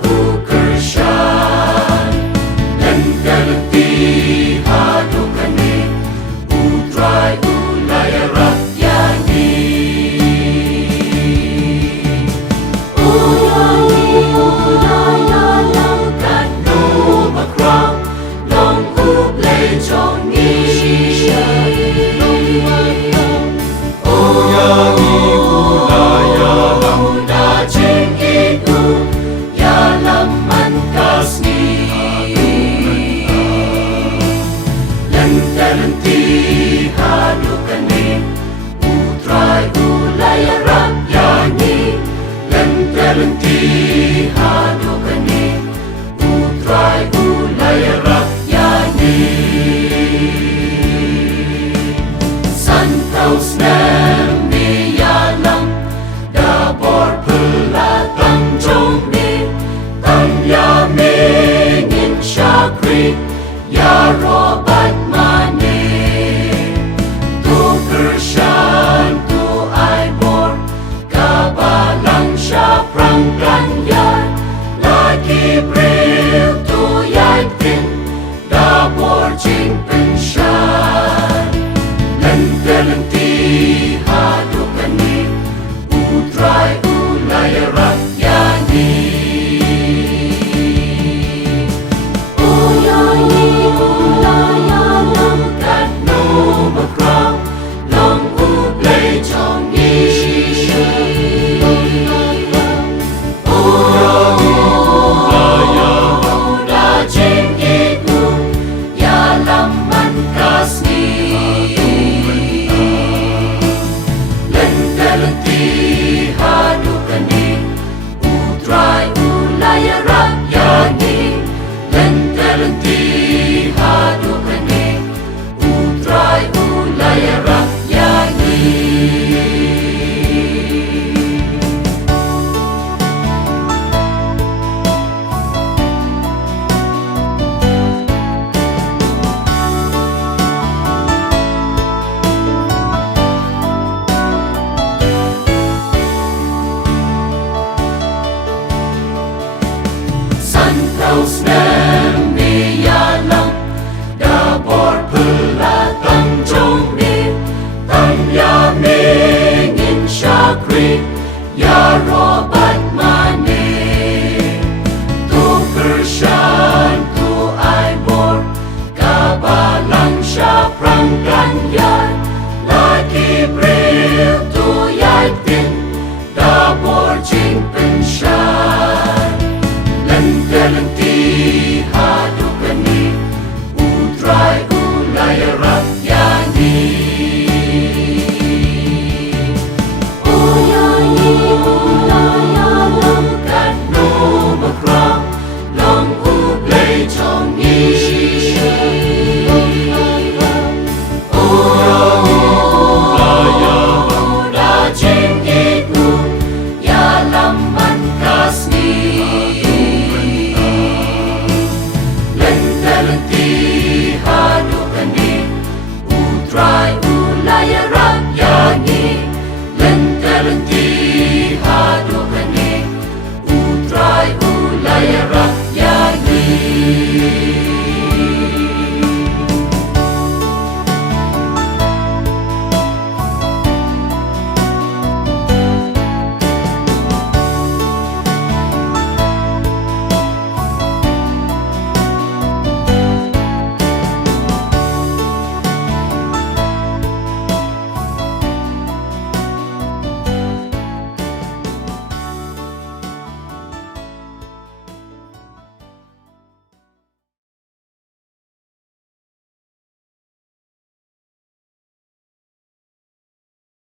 ukersan dan terletih hadukani putrai ulai rakyani kan no makrang long uplay chong ni terhenti hadukani putrai ulai rakyani dan terhenti hadukani putrai ulai rakyani santaus nami yalam dabor pelatang jongni tam yamingin syakri ya robat Ganyan lagi bril tu yakin dapur jing pensyan dan terhenti hadukani putrai ulai rakyani kan no makrang long uplay chong hadukani putrai ulai rakyani dan terhenti hadukani putrai ulai rakyani santaus nami yalam dabor pelatang jongni tam yamingin syakri ya robat mani tu kersyan tu aibor kabalang syaprang ganyan lagi bril tu yakin dabor jing pensyan